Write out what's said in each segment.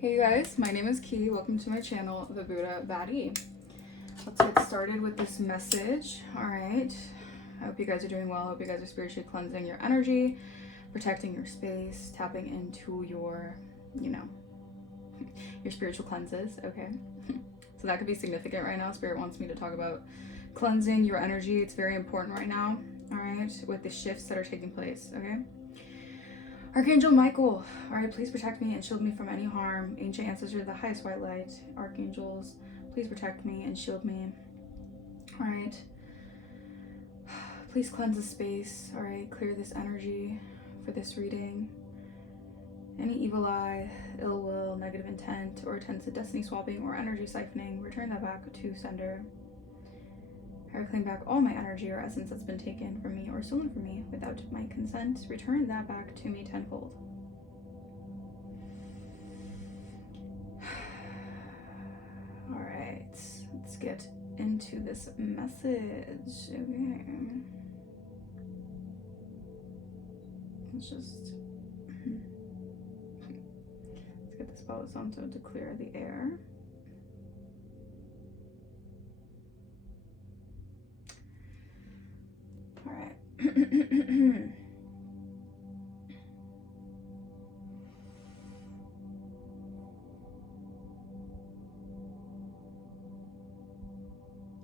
Hey guys, my name is Ki. Welcome to my channel, The Buddha Baddie. Let's get started with this message. Alright, I hope you guys are doing well. I hope you guys are spiritually cleansing your energy, protecting your space, tapping into your, your spiritual cleanses, okay? So that could be significant right now. Spirit wants me to talk about cleansing your energy. It's very important right now, alright, with the shifts that are taking place, okay? Archangel Michael, alright, please protect me and shield me from any harm. Ancient ancestors, the highest white light, archangels, please protect me and shield me. Alright, please cleanse the space. Alright, clear this energy for this reading. Any evil eye, ill will, negative intent, or attempts at destiny swapping or energy siphoning, return that back to sender. I reclaim back all my energy or essence that's been taken from me or stolen from me without my consent. Return that back to me tenfold. Alright, let's get into this message. Okay. Let's get this Palo Santo to clear the air. All right.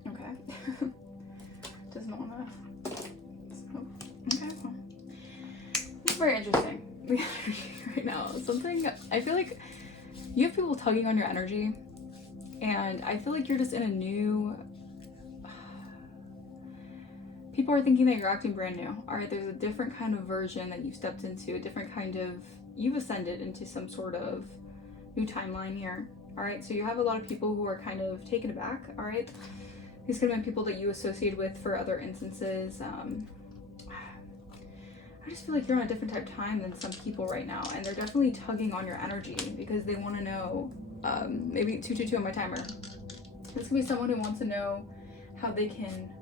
Okay. Doesn't want to. Okay. Well, it's very interesting. The energy right now. Something. I feel like you have people tugging on your energy, and I feel like you're just in a new. People are thinking that you're acting brand new. All right, there's a different kind of version that you've stepped into, a different kind of, you've ascended into some sort of new timeline here. All right, so you have a lot of people who are kind of taken aback. All right, these could have been people that you associated with for other instances. I just feel like you're on a different type of time than some people right now, and they're definitely tugging on your energy because they want to know, maybe 222 on my timer. This could be someone who wants to know how they can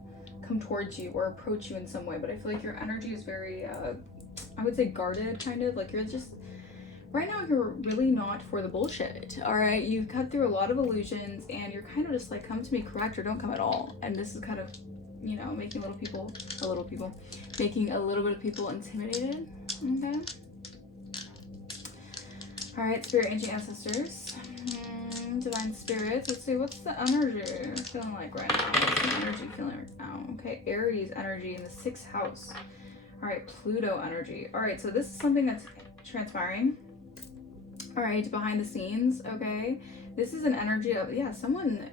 come towards you or approach you in some way, but I feel like your energy is very I would say guarded, kind of like you're just right now you're really not for the bullshit. All right, you've cut through a lot of illusions and you're kind of just like, come to me correct or don't come at all. And this is kind of, making making a little bit of people intimidated. Okay, all right, spirit, ancient ancestors, divine spirits, let's see, what's the energy feeling like right now? What's the energy feeling right now? Okay, Aries energy in the 6th house. All right, Pluto energy. All right, so this is something that's transpiring. All right, behind the scenes. Okay, this is an energy of, someone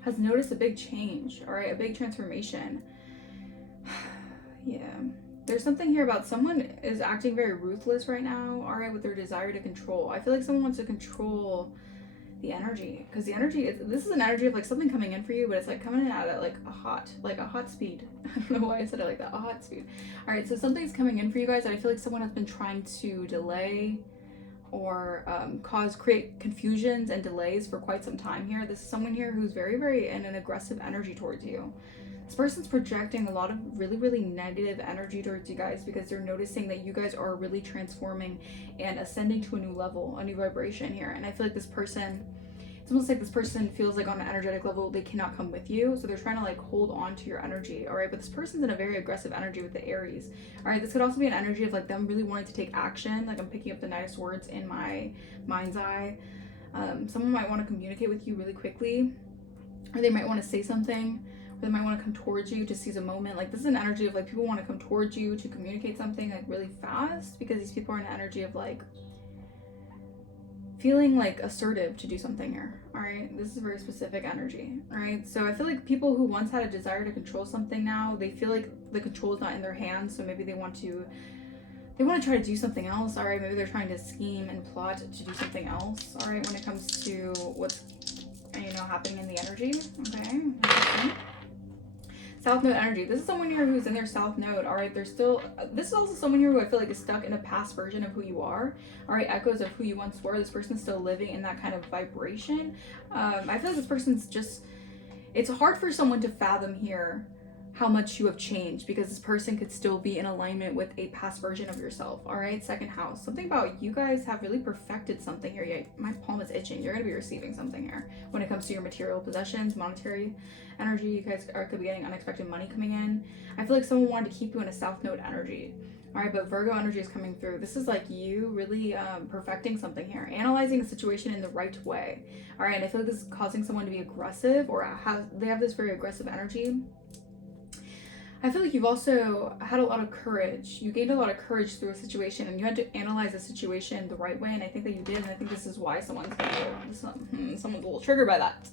has noticed a big change. All right, a big transformation. Yeah, there's something here about someone is acting very ruthless right now. All right, with their desire to control. I feel like someone wants to control the energy, because the energy is, this is an energy of like something coming in for you, but it's like coming in at like a hot speed. I don't know why I said it like that, a hot speed. All right, so something's coming in for you guys that I feel like someone has been trying to delay or create confusions and delays for quite some time here. This is someone here who's very, very in an aggressive energy towards you. This person's projecting a lot of really, really negative energy towards you guys because they're noticing that you guys are really transforming and ascending to a new level, a new vibration here. And I feel like this person, it's almost like this person feels like on an energetic level they cannot come with you, so they're trying to like hold on to your energy. All right, but this person's in a very aggressive energy with the Aries. All right, this could also be an energy of like them really wanting to take action. Like, I'm picking up the nice words in my mind's eye. Someone might want to communicate with you really quickly, or they might want to say something, or they might want to come towards you to seize a moment. Like, this is an energy of like people want to come towards you to communicate something like really fast, because these people are in an energy of like feeling like assertive to do something here. All right, this is a very specific energy. All right, so I feel like people who once had a desire to control something, now they feel like the control is not in their hands, so maybe they want to try to do something else. All right, maybe they're trying to scheme and plot to do something else. All right, when it comes to what's happening in the energy. Okay. South Node energy. This is someone here who's in their South Node. All right, this is also someone here who I feel like is stuck in a past version of who you are. All right, echoes of who you once were. This person's still living in that kind of vibration. I feel like this person's just, it's hard for someone to fathom here how much you have changed, because this person could still be in alignment with a past version of yourself. All right, second house, something about you guys have really perfected something here. Yeah, my palm is itching. You're going to be receiving something here when it comes to your material possessions, monetary energy. You guys could be getting unexpected money coming in. I feel like someone wanted to keep you in a south node energy. All right, but Virgo energy is coming through. This is like you really perfecting something here, analyzing a situation in the right way. All right, and I feel like this is causing someone to be aggressive, or they have this very aggressive energy. I feel like you've also had a lot of courage. You gained a lot of courage through a situation, and you had to analyze the situation the right way, and I think that you did, and I think this is why someone's a little triggered by that.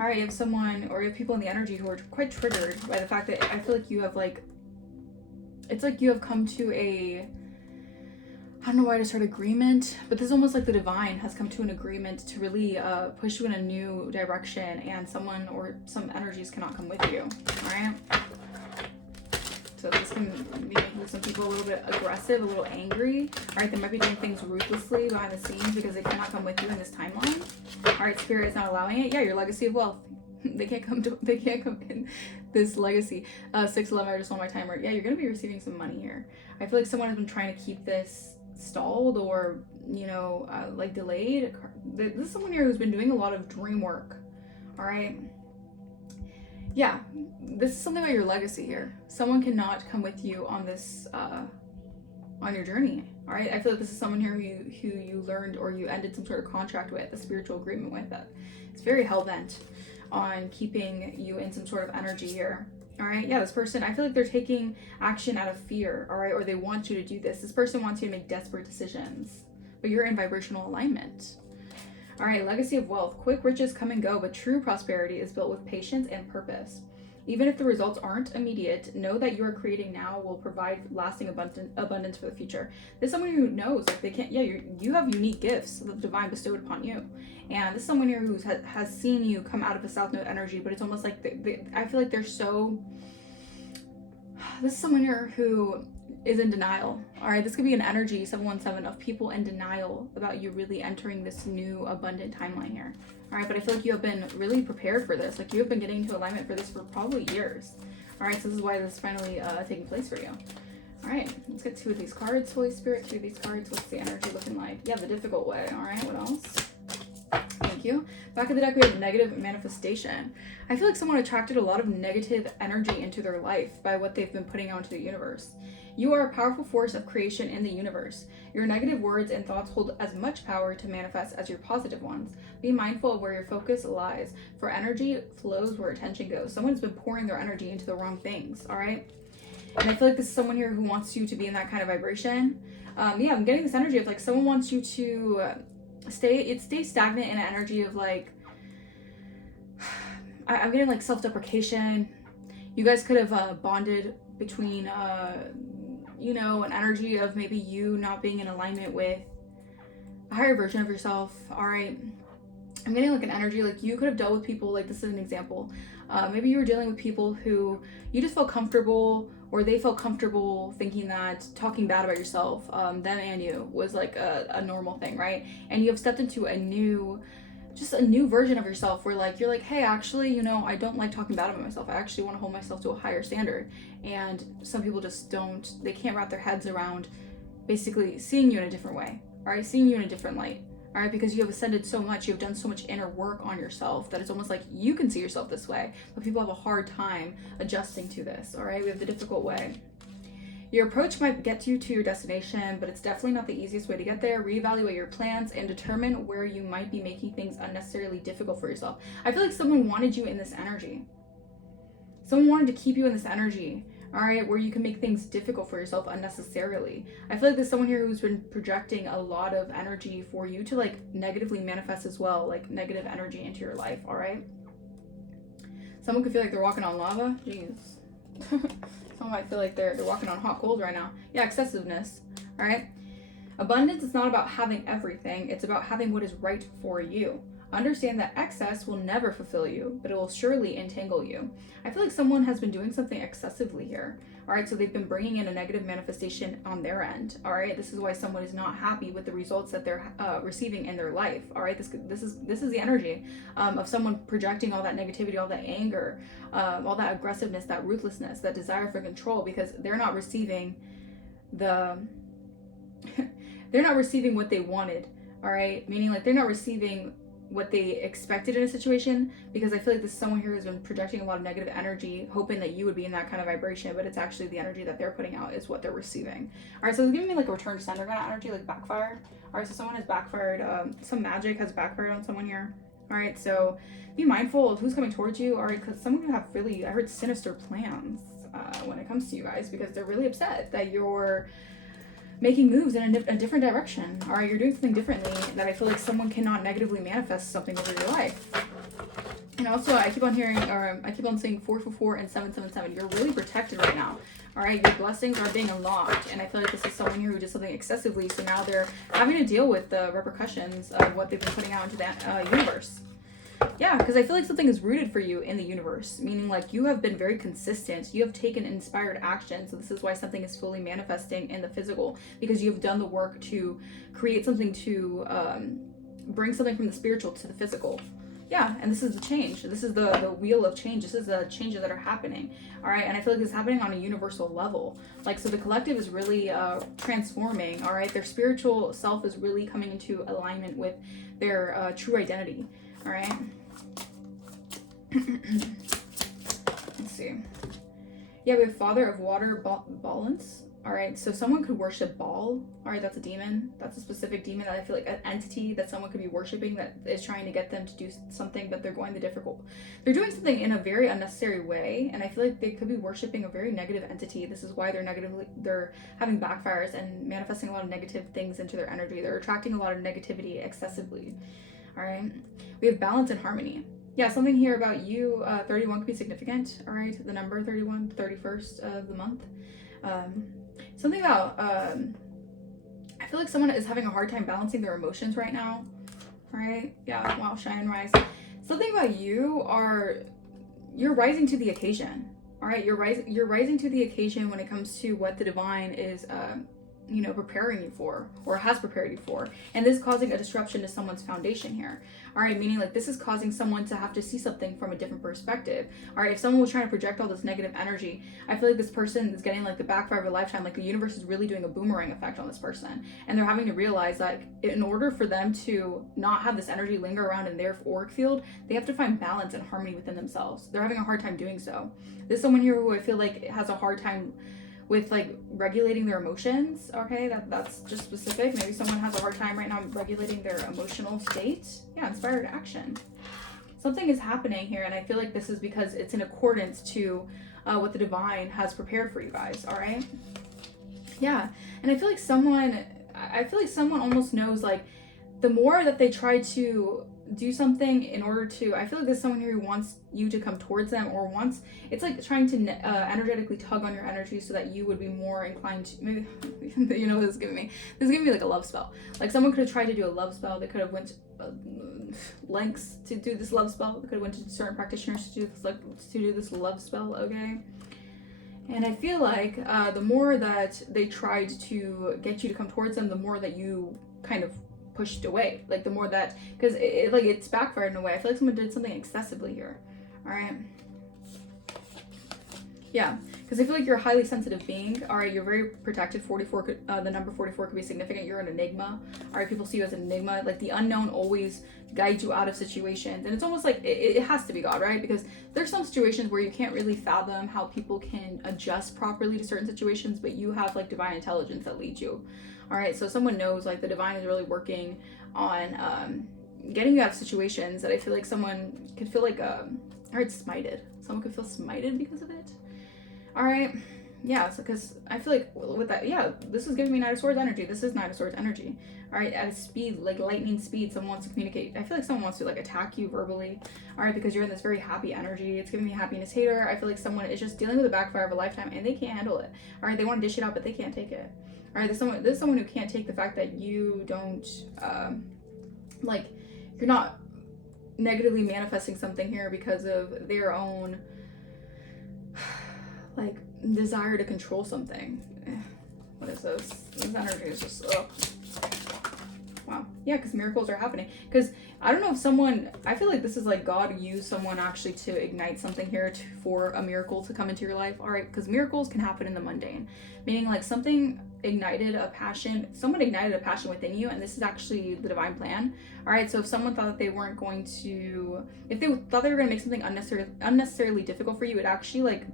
All right, you have someone, or you have people in the energy who are quite triggered by the fact that I feel like you have it's like you have come to I don't know why to start agreement, but this is almost like the divine has come to an agreement to really push you in a new direction, and someone or some energies cannot come with you. All right. So this can be making some people a little bit aggressive, a little angry. All right, they might be doing things ruthlessly behind the scenes because they cannot come with you in this timeline. All right, Spirit is not allowing it. Yeah, your legacy of wealth. They can't come in this legacy. 611, I just want my timer. Yeah, you're gonna be receiving some money here. I feel like someone has been trying to keep this stalled, or like delayed. This is someone here who's been doing a lot of dream work. All right. Yeah, this is something about your legacy here. Someone cannot come with you on this, on your journey. All right, I feel like this is someone here who you learned, or you ended some sort of contract with, a spiritual agreement with. That it's very hell-bent on keeping you in some sort of energy here. All right, yeah, this person, I feel like they're taking action out of fear, all right, or they want you to do this. This person wants you to make desperate decisions, but you're in vibrational alignment. All right, legacy of wealth. Quick riches come and go, but true prosperity is built with patience and purpose. Even if the results aren't immediate, know that you are creating now will provide lasting abundance for the future. There's someone who knows, like they can't, you have unique gifts that the divine bestowed upon you. And this is someone here who has seen you come out of a South Node energy, but it's almost like, I feel like this is someone here who is in denial. All right, this could be an energy, 717, of people in denial about you really entering this new abundant timeline here. All right, but I feel like you have been really prepared for this. Like you have been getting into alignment for this for probably years. All right, so this is why this is finally taking place for you. All right, let's get 2 of these cards. Holy Spirit, 2 of these cards. What's the energy looking like? Yeah, the difficult way. All right, what else? Thank you. Back of the deck, we have negative manifestation. I feel like someone attracted a lot of negative energy into their life by what they've been putting out into the universe. You are a powerful force of creation in the universe. Your negative words and thoughts hold as much power to manifest as your positive ones. Be mindful of where your focus lies, for energy flows where attention goes. Someone's been pouring their energy into the wrong things, all right? And I feel like this is someone here who wants you to be in that kind of vibration. Yeah, I'm getting this energy of like someone wants you to stay stagnant in an energy of like, I'm getting like self-deprecation. You guys could have bonded between an energy of maybe you not being in alignment with a higher version of yourself. All right, I'm getting like an energy like you could have dealt with people, like this is an example, maybe you were dealing with people who you just felt comfortable, or they felt comfortable thinking that talking bad about yourself, them and you, was like a normal thing, right? And you have stepped into a new version of yourself where like you're like, hey, actually, I don't like talking bad about myself. I actually want to hold myself to a higher standard. And some people just they can't wrap their heads around basically seeing you in a different way, all right? Seeing you in a different light, all right? Because you have ascended so much, you have done so much inner work on yourself that it's almost like you can see yourself this way, but people have a hard time adjusting to this, all right? We have the difficult way. Your approach might get you to your destination, but it's definitely not the easiest way to get there. Reevaluate your plans and determine where you might be making things unnecessarily difficult for yourself. I feel like someone wanted you in this energy. Someone wanted to keep you in this energy, all right, where you can make things difficult for yourself unnecessarily. I feel like there's someone here who's been projecting a lot of energy for you to like negatively manifest as well, like negative energy into your life, all right? Someone could feel like they're walking on lava. Jeez. Some might feel like they're walking on hot coals right now. Yeah, excessiveness, all right? Abundance is not about having everything. It's about having what is right for you. Understand that excess will never fulfill you, but it will surely entangle you. I feel like someone has been doing something excessively here. All right, so they've been bringing in a negative manifestation on their end. All right, this is why someone is not happy with the results that they're receiving in their life. All right, this is the energy of someone projecting all that negativity, all that anger, all that aggressiveness, that ruthlessness, that desire for control, because they're not receiving the they're not receiving what they wanted. All right, meaning like they're not receiving what they expected in a situation, because I feel like this is someone here who's been projecting a lot of negative energy, hoping that you would be in that kind of vibration, but it's actually the energy that they're putting out is what they're receiving. All right, so it's giving me like a return to sender kind of energy, like backfire. All right, so someone has backfired, some magic has backfired on someone here. All right, so be mindful of who's coming towards you. All right, because someone could have really, I heard, sinister plans when it comes to you guys, because they're really upset that you're making moves in a different direction. All right, you're doing something differently that I feel like someone cannot negatively manifest something over your life. And also, I keep on hearing, or I keep on saying 444 and 777. You're really protected right now. All right, your blessings are being unlocked, and I feel like this is someone here who did something excessively, so now they're having to deal with the repercussions of what they've been putting out into that universe. Yeah, because I feel like something is rooted for you in the universe, meaning like you have been very consistent. You have taken inspired action. So this is why something is fully manifesting in the physical, because you've done the work to create something, to bring something from the spiritual to the physical. Yeah, and this is the change. This is the wheel of change. This is the changes that are happening. All right, and I feel like this is happening on a universal level. Like, so the collective is really transforming. All right, their spiritual self is really coming into alignment with their true identity. All right. Let's see. Yeah, we have Father of Water Balance. All right, so someone could worship Baal. All right, that's a demon. That's a specific demon that I feel like an entity that someone could be worshiping that is trying to get them to do something, but they're doing something in a very unnecessary way, and I feel like they could be worshiping a very negative entity. This is why they're having backfires and manifesting a lot of negative things into their energy. They're attracting a lot of negativity excessively. All right, we have balance and harmony. Yeah, something here about you, 31 could be significant. All right, the number 31, 31st of the month. Something about, I feel like someone is having a hard time balancing their emotions right now. All right, yeah, wow, shine, rise. Something about you're rising to the occasion. All right, you're rising to the occasion when it comes to what the divine is, preparing you for, or has prepared you for. And this is causing a disruption to someone's foundation here. All right, meaning like this is causing someone to have to see something from a different perspective. All right, if someone was trying to project all this negative energy, I feel like this person is getting like the backfire of a lifetime. Like the universe is really doing a boomerang effect on this person. And they're having to realize that in order for them to not have this energy linger around in their auric field, they have to find balance and harmony within themselves. They're having a hard time doing so. There's someone here who I feel like has a hard time with like regulating their emotions. Okay, that's just specific. Maybe someone has a hard time right now regulating their emotional state. Yeah, inspired action. Something is happening here, and I feel like this is because it's in accordance to what the divine has prepared for you guys. All right. Yeah, and I feel like someone almost knows, like, the more that they try to do something in order to, I feel like there's someone here who wants you to come towards them, or wants, it's like trying to energetically tug on your energy so that you would be more inclined to, maybe, you know what this is giving me? This is giving me like a love spell. Like someone could have tried to do a love spell. They could have went lengths to do this love spell. They could have went to certain practitioners to do this love spell, okay? And I feel like the more that they tried to get you to come towards them, the more that you kind of pushed away. Like the more that, because it's backfired in a way. I feel like someone did something excessively here. All right. Yeah, because I feel like you're a highly sensitive being. All right, you're very protected. 44 the number 44 could be significant. You're an enigma. All right, people see you as an enigma. Like the unknown always guides you out of situations, and it's almost like it has to be God, right? Because there's some situations where you can't really fathom how people can adjust properly to certain situations, but you have like divine intelligence that leads you. All right, so someone knows like the divine is really working on getting you out of situations that I feel like someone could feel like I heard smited. Someone could feel smited because of it. All right, yeah, so because I feel like with that, yeah, this is giving me Knight of Swords energy. This is Knight of Swords energy. All right, at a speed, like lightning speed, someone wants to communicate. I feel like someone wants to like attack you verbally. All right, because you're in this very happy energy. It's giving me happiness hater. I feel like someone is just dealing with a backfire of a lifetime and they can't handle it. All right, they want to dish it out, but they can't take it. All right, there's someone who can't take the fact that you don't, like, you're not negatively manifesting something here because of their own like desire to control something. What is this? This energy is just, ugh. Wow. Yeah, because miracles are happening. Because I don't know if someone, I feel like this is like God used someone actually to ignite something here for a miracle to come into your life. All right, because miracles can happen in the mundane. Meaning like something ignited a passion, someone ignited a passion within you, and this is actually the divine plan. All right, so if someone thought that they weren't going to, if they thought they were going to make something unnecessarily difficult for you, it actually like,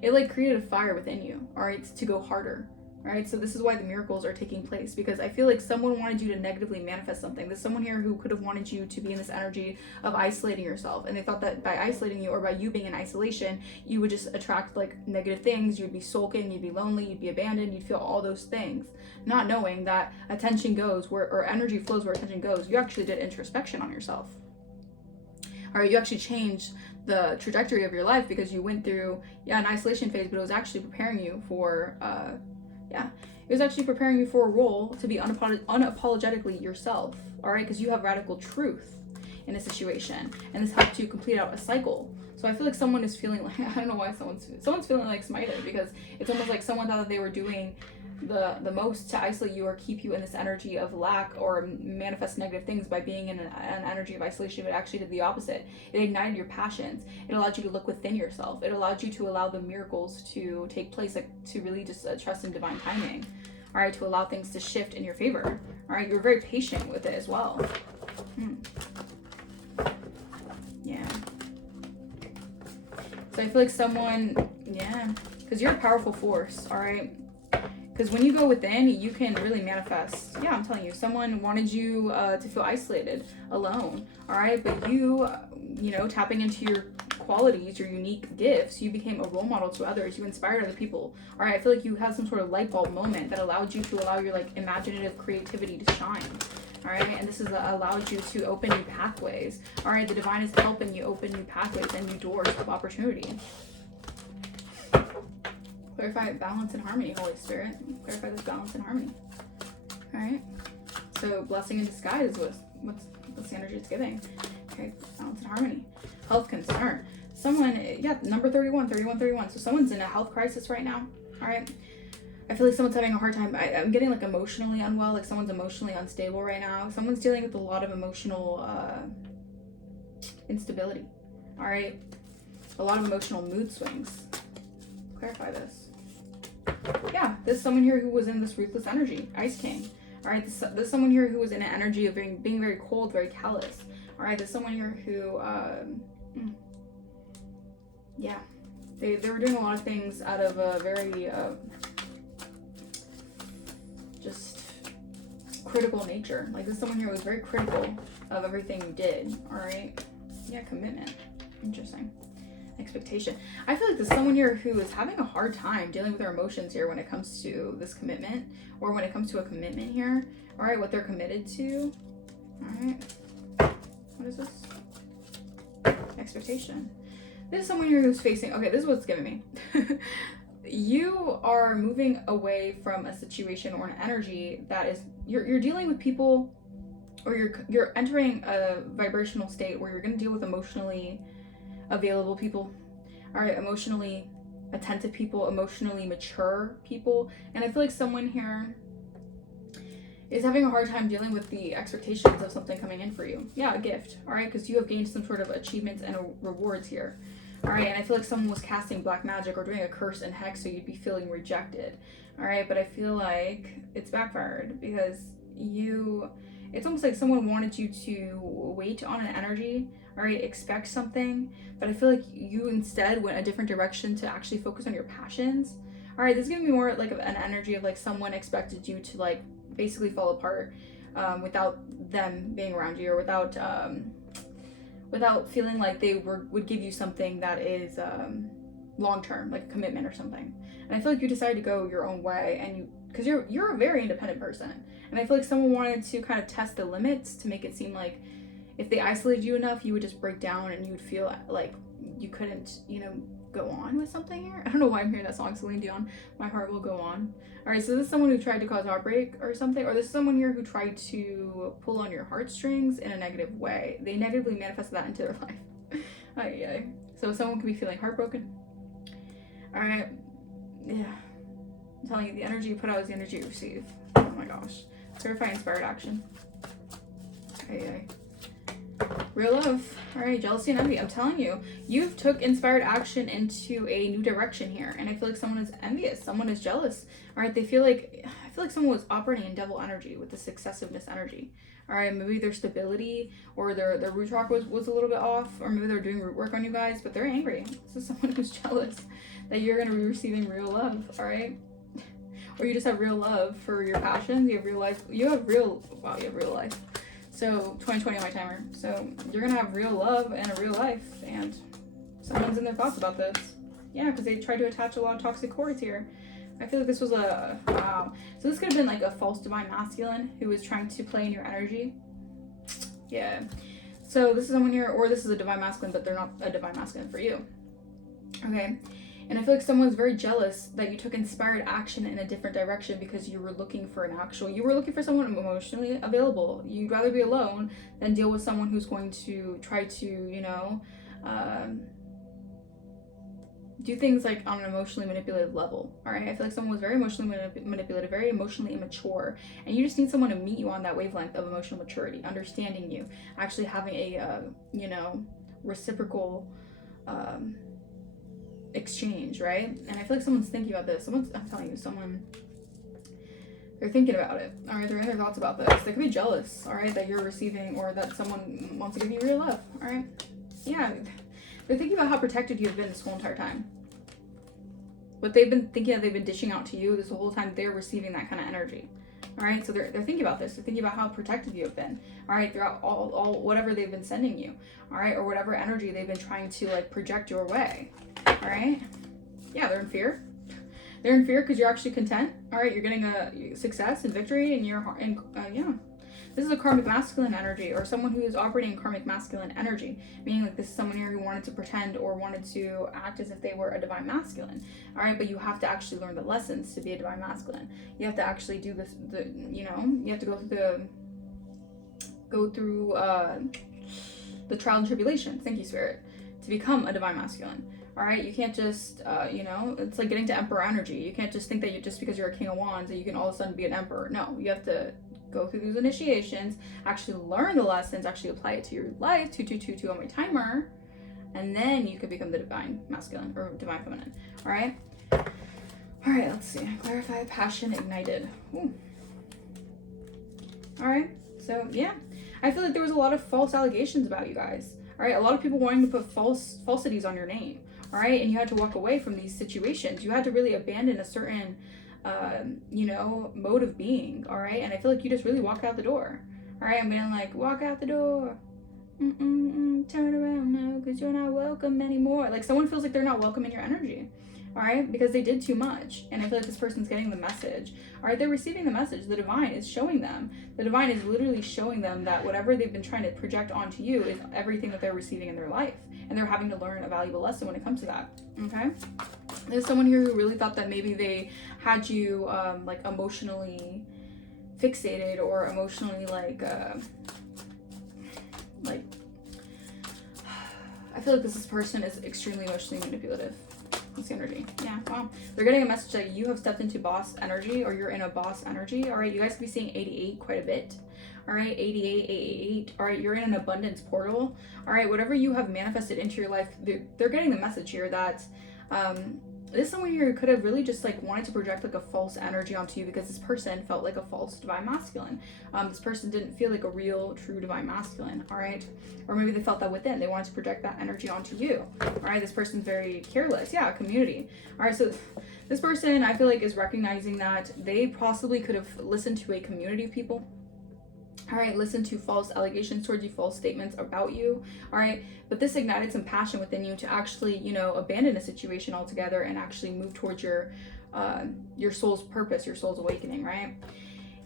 it like created a fire within you, all right, to go harder. All right, so this is why the miracles are taking place, because I feel like someone wanted you to negatively manifest something. There's someone here who could have wanted you to be in this energy of isolating yourself, and they thought that by isolating you or by you being in isolation, you would just attract like negative things. You'd be sulking, you'd be lonely, you'd be abandoned, you'd feel all those things, not knowing that attention goes where, or energy flows where attention goes. You actually did introspection on yourself. All right, you actually changed the trajectory of your life because you went through an isolation phase, but it was actually preparing you for it was actually preparing you for a role to be unapologetically yourself. All right, because you have radical truth in a situation, and this helped you complete out a cycle. So I feel like someone is feeling like, I don't know why someone's feeling like smited, because it's almost like someone thought that they were doing the most to isolate you or keep you in this energy of lack or manifest negative things by being in an energy of isolation. But it actually did the opposite. It ignited your passions. It allowed you to look within yourself. It allowed you to allow the miracles to take place, like to really just trust in divine timing. All right, to allow things to shift in your favor. All right, you're very patient with it as well. Yeah. So I feel like someone, because you're a powerful force. All right. Because when you go within, you can really manifest. Yeah, I'm telling you, someone wanted you to feel isolated, alone. All right, but you tapping into your qualities, your unique gifts, you became a role model to others. You inspired other people. All right, I feel like you had some sort of light bulb moment that allowed you to allow your like imaginative creativity to shine. All right, and this has allowed you to open new pathways. All right, the divine is helping you open new pathways and new doors of opportunity. Clarify balance and harmony, Holy Spirit. Clarify this balance and harmony. All right. So blessing in disguise is what's the energy it's giving. Okay, balance and harmony. Health concern. Someone, number 31. So someone's in a health crisis right now. All right. I feel like someone's having a hard time. I'm getting like emotionally unwell. Like someone's emotionally unstable right now. Someone's dealing with a lot of emotional instability. All right. A lot of emotional mood swings. Clarify this. Yeah, there's someone here who was in this ruthless energy, Ice King. All right, there's someone here who was in an energy of being very cold, very callous. All right, there's someone here who, they were doing a lot of things out of a very just critical nature. Like there's someone here who was very critical of everything you did. All right, yeah, commitment. Interesting. Expectation. I feel like there's someone here who is having a hard time dealing with their emotions here when it comes to this commitment, or when it comes to a commitment here. All right, what they're committed to. All right, what is this? Expectation. This is someone here who's facing, okay, this is what's giving me. You are moving away from a situation or an energy that is, you're dealing with people, or you're entering a vibrational state where you're going to deal with emotionally available people, all right, emotionally attentive people, emotionally mature people. And I feel like someone here is having a hard time dealing with the expectations of something coming in for you. Yeah, a gift, all right, because you have gained some sort of achievements and rewards here. All right, and I feel like someone was casting black magic or doing a curse and hex, so you'd be feeling rejected. All right, but I feel like it's backfired because it's almost like someone wanted you to wait on an energy, all right, expect something, but I feel like you instead went a different direction to actually focus on your passions. All right, this is gonna be more like an energy of like someone expected you to like basically fall apart without them being around you, or without feeling like they would give you something that is long-term, like a commitment or something. And I feel like you decided to go your own way, and because you're a very independent person, and I feel like someone wanted to kind of test the limits to make it seem like if they isolated you enough, you would just break down and you would feel like you couldn't, go on with something here. I don't know why I'm hearing that song, Celine Dion, My Heart Will Go On. All right, so this is someone who tried to cause heartbreak or something, or this is someone here who tried to pull on your heartstrings in a negative way. They negatively manifested that into their life. Ay. So someone could be feeling heartbroken. All right, yeah. I'm telling you, the energy you put out is the energy you receive. Oh my gosh. Clarify inspired action. Ay. Real love. All right, jealousy and envy. I'm telling you, you've took inspired action into a new direction here, and I feel like someone is envious. Someone is jealous. All right, I feel like someone was operating in devil energy with this successiveness energy. All right, maybe their stability or their root chakra was a little bit off, or maybe they're doing root work on you guys, but they're angry. This is someone who's jealous that you're gonna be receiving real love. All right, or you just have real love for your passions. You have real life. You have real life. So 2020 on my timer. So you're gonna have real love and a real life, and someone's in their thoughts about this. Yeah, because they tried to attach a lot of toxic cords here. I feel like this was wow. So this could have been like a false divine masculine who was trying to play in your energy. Yeah. So this is someone here, or this is a divine masculine, but they're not a divine masculine for you. Okay. And I feel like someone's very jealous that you took inspired action in a different direction because you were looking for you were looking for someone emotionally available. You'd rather be alone than deal with someone who's going to try to, do things like on an emotionally manipulative level. All right. I feel like someone was very emotionally manipulative, very emotionally immature. And you just need someone to meet you on that wavelength of emotional maturity, understanding you, actually having a, reciprocal, exchange, right? And I feel like someone's thinking about this. I'm telling you, they're thinking about it. All right, they're in their thoughts about this. They could be jealous, all right, that you're receiving, or that someone wants to give you real love. All right, yeah, they're thinking about how protected you've been this whole entire time. What they've been thinking that they've been dishing out to you this whole time, they're receiving that kind of energy. All right, so they're thinking about this. They're thinking about how protected you have been. All right, throughout all whatever they've been sending you. All right, or whatever energy they've been trying to like project your way. All right, yeah, they're in fear. They're in fear because you're actually content. All right, you're getting a success and victory, and yeah. This is a karmic masculine energy, or someone who is operating in karmic masculine energy, meaning like this is someone here who wanted to pretend or wanted to act as if they were a divine masculine. All right, but you have to actually learn the lessons to be a divine masculine. You have to actually do this. You have to go through the trial and tribulations. Thank you, Spirit, to become a divine masculine. All right, you can't just, it's like getting to emperor energy. You can't just think that just because you're a king of wands that you can all of a sudden be an emperor. No, you have to go through these initiations, actually learn the lessons, actually apply it to your life, 2222 on my timer, and then you could become the divine masculine or divine feminine. All right, let's see. Clarify passion ignited. Ooh. All right, so yeah, I feel like there was a lot of false allegations about you guys. All right, a lot of people wanting to put falsities on your name. All right, and you had to walk away from these situations. You had to really abandon a certain mode of being. All right, and I feel like you just really walked out the door. All right, I'm being like, walk out the door, turn around now because you're not welcome anymore. Like someone feels like they're not welcome in your energy. All right, because they did too much, and I feel like this person's getting the message. All right, they're receiving the message. The divine is showing them. The divine is literally showing them that whatever they've been trying to project onto you is everything that they're receiving in their life, and they're having to learn a valuable lesson when it comes to that. Okay, there's someone here who really thought that maybe they had you like emotionally fixated or emotionally like I feel like this person is extremely emotionally manipulative. This energy. Yeah, wow. They're getting a message that you have stepped into boss energy, or you're in a boss energy. All right, you guys could be seeing 88 quite a bit. All right, 88, 888. All right, you're in an abundance portal. All right, whatever you have manifested into your life, they're getting the message here that this is someone here who could have really just like wanted to project like a false energy onto you because this person felt like a false divine masculine. This person didn't feel like a real, true divine masculine. All right, or maybe they felt that within. They wanted to project that energy onto you. All right, this person's very careless. Yeah, community. All right, so this person I feel like is recognizing that they possibly could have listened to a community of people. All right, listen to false allegations towards you, false statements about you. All right, but this ignited some passion within you to actually, abandon a situation altogether and actually move towards your soul's purpose, your soul's awakening, right?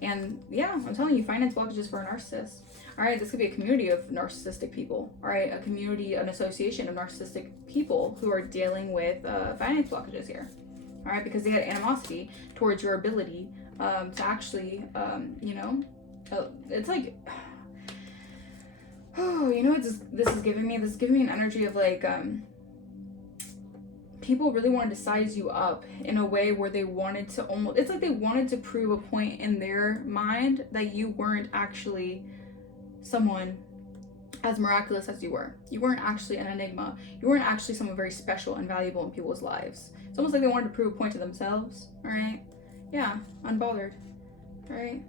And yeah, I'm telling you, finance blockages for a narcissist. All right, this could be a community of narcissistic people. All right, a community, an association of narcissistic people who are dealing with finance blockages here. All right, because they had animosity towards your ability to actually, you know, it's like, oh, you know what this is giving me? This is giving me an energy of like, people really wanted to size you up in a way where they wanted to almost, it's like they wanted to prove a point in their mind that you weren't actually someone as miraculous as you were. You weren't actually an enigma. You weren't actually someone very special and valuable in people's lives. It's almost like they wanted to prove a point to themselves, all right? Yeah, unbothered, all right?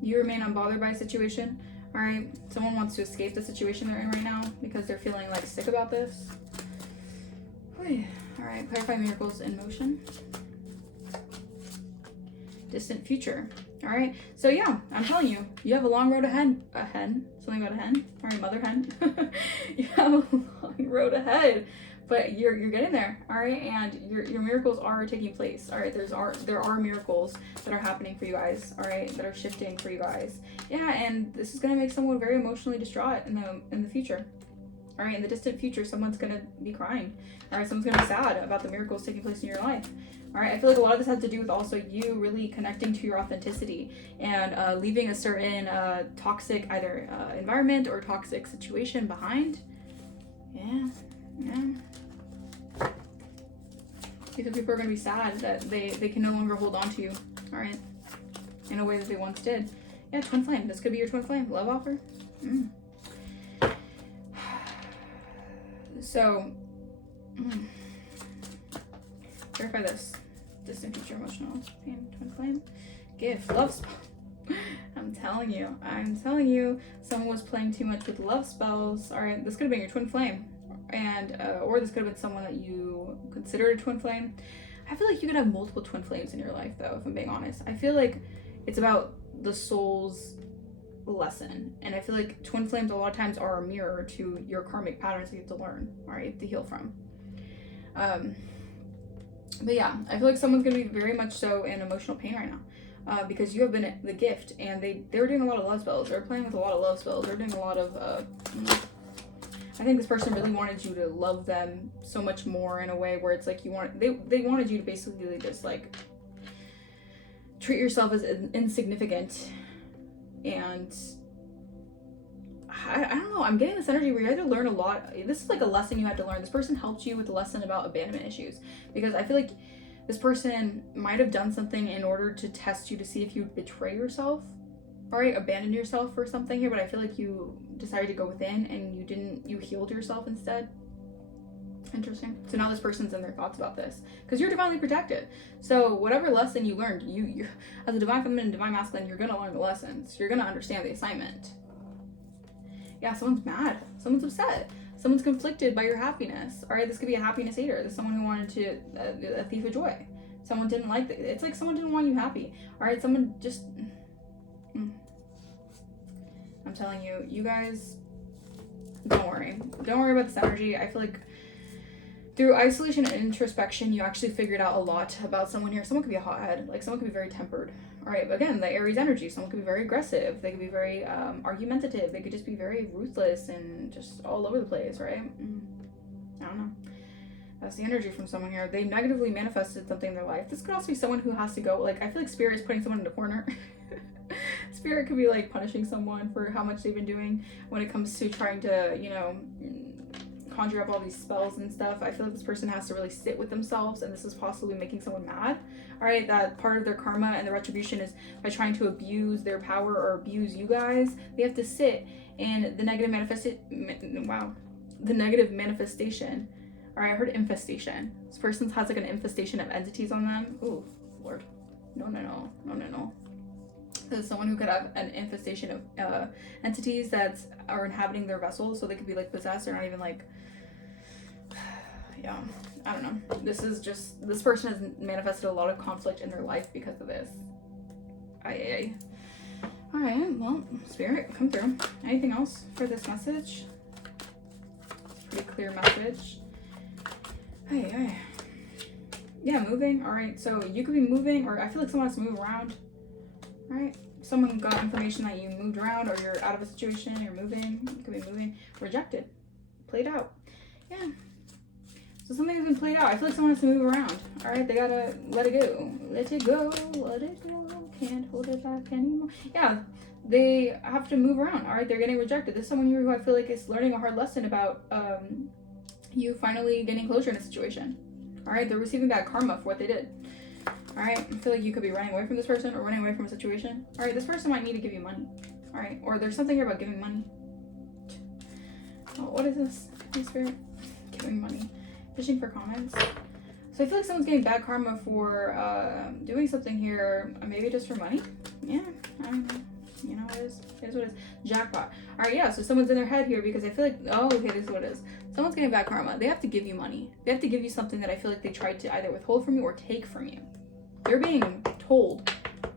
You remain unbothered by a situation, all right? Someone wants to escape the situation they're in right now because they're feeling like sick about this. All right, clarify miracles in motion. Distant future. All right, so yeah, I'm telling you, you have a long road ahead. A hen? Something about a hen? All right, mother hen. You have a long road ahead, but you're getting there. All right, and your miracles are taking place. All right, there are miracles that are happening for you guys. All right, that are shifting for you guys. Yeah, and this is gonna make someone very emotionally distraught in the future. All right, in the distant future, someone's gonna be crying. All right, someone's gonna be sad about the miracles taking place in your life. All right, I feel like a lot of this has to do with also you really connecting to your authenticity and leaving a certain toxic either environment or toxic situation behind. Yeah. Because people are gonna be sad that they can no longer hold on to you. All right, in a way that they once did. Yeah, twin flame. This could be your twin flame love offer. So, verify this. Distant future emotional pain, twin flame, gift, love spell. I'm telling you, someone was playing too much with love spells. All right, this could have been your twin flame, and or this could have been someone that you considered a twin flame. I feel like you could have multiple twin flames in your life, though. If I'm being honest, I feel like it's about the soul's lesson, and I feel like twin flames a lot of times are a mirror to your karmic patterns that you have to learn, all right, to heal from. But yeah, I feel like someone's gonna be very much so in emotional pain right now, because you have been the gift, and they were doing a lot of love spells. They're playing with a lot of love spells. They're doing a lot of I think this person really wanted you to love them so much more in a way where it's like they wanted you to basically just like treat yourself as insignificant. And I don't know, I'm getting this energy where you had to learn a lot. This is like a lesson you had to learn. This person helped you with the lesson about abandonment issues, because I feel like this person might have done something in order to test you to see if you would betray yourself, all right, abandon yourself for something here, but I feel like you decided to go within and you didn't, you healed yourself instead. Interesting. So now this person's in their thoughts about this because you're divinely protected. So whatever lesson you learned, you as a divine feminine and divine masculine, you're gonna learn the lessons. You're gonna understand the assignment. Yeah, someone's mad. Someone's upset. Someone's conflicted by your happiness. All right, this could be a happiness hater. This is someone who wanted to a thief of joy. Someone didn't like it. It's like someone didn't want you happy. All right, someone just. I'm telling you, you guys, don't worry. Don't worry about this energy. I feel like through isolation and introspection, you actually figured out a lot about someone here. Someone could be a hothead. Like, someone could be very tempered. All right, but again, the Aries energy. Someone could be very aggressive. They could be very argumentative. They could just be very ruthless and just all over the place, right? I don't know. That's the energy from someone here. They negatively manifested something in their life. This could also be someone who has to go. Like, I feel like Spirit is putting someone in a corner. Spirit could be, like, punishing someone for how much they've been doing when it comes to trying to, you know, conjure up all these spells and stuff. I feel like this person has to really sit with themselves, and this is possibly making someone mad. All right, that part of their karma and the retribution is by trying to abuse their power or abuse you guys. They have to sit in the negative manifestation. All right, I heard infestation. This person has like an infestation of entities on them. Ooh, Lord, no. This is someone who could have an infestation of entities that are inhabiting their vessel, so they could be like possessed or not even like. Yeah, I don't know. This person has manifested a lot of conflict in their life because of this. All right, well, Spirit, come through. Anything else for this message? Pretty clear message. Hey. Yeah, moving. All right, so you could be moving, or I feel like someone has to move around. All right, someone got information that you moved around, or you're out of a situation, you're moving, you could be moving, rejected, played out. Yeah. So something has been played out. I feel like someone has to move around. All right, they gotta let it go. Let it go. Let it go. Can't hold it back anymore. Yeah, they have to move around. All right, they're getting rejected. There's someone here who I feel like is learning a hard lesson about you finally getting closure in a situation. All right, they're receiving bad karma for what they did. All right, I feel like you could be running away from this person or running away from a situation. All right, this person might need to give you money. All right, or there's something here about giving money. Oh, what is this? Holy Spirit, giving money. Fishing for comments. So I feel like someone's getting bad karma for doing something here, maybe just for money. Yeah, I don't know. You know, it is what it is. Jackpot. All right, yeah, so someone's in their head here because I feel like, oh, okay, this is what it is. Someone's getting bad karma. They have to give you money. They have to give you something that I feel like they tried to either withhold from you or take from you. They're being told,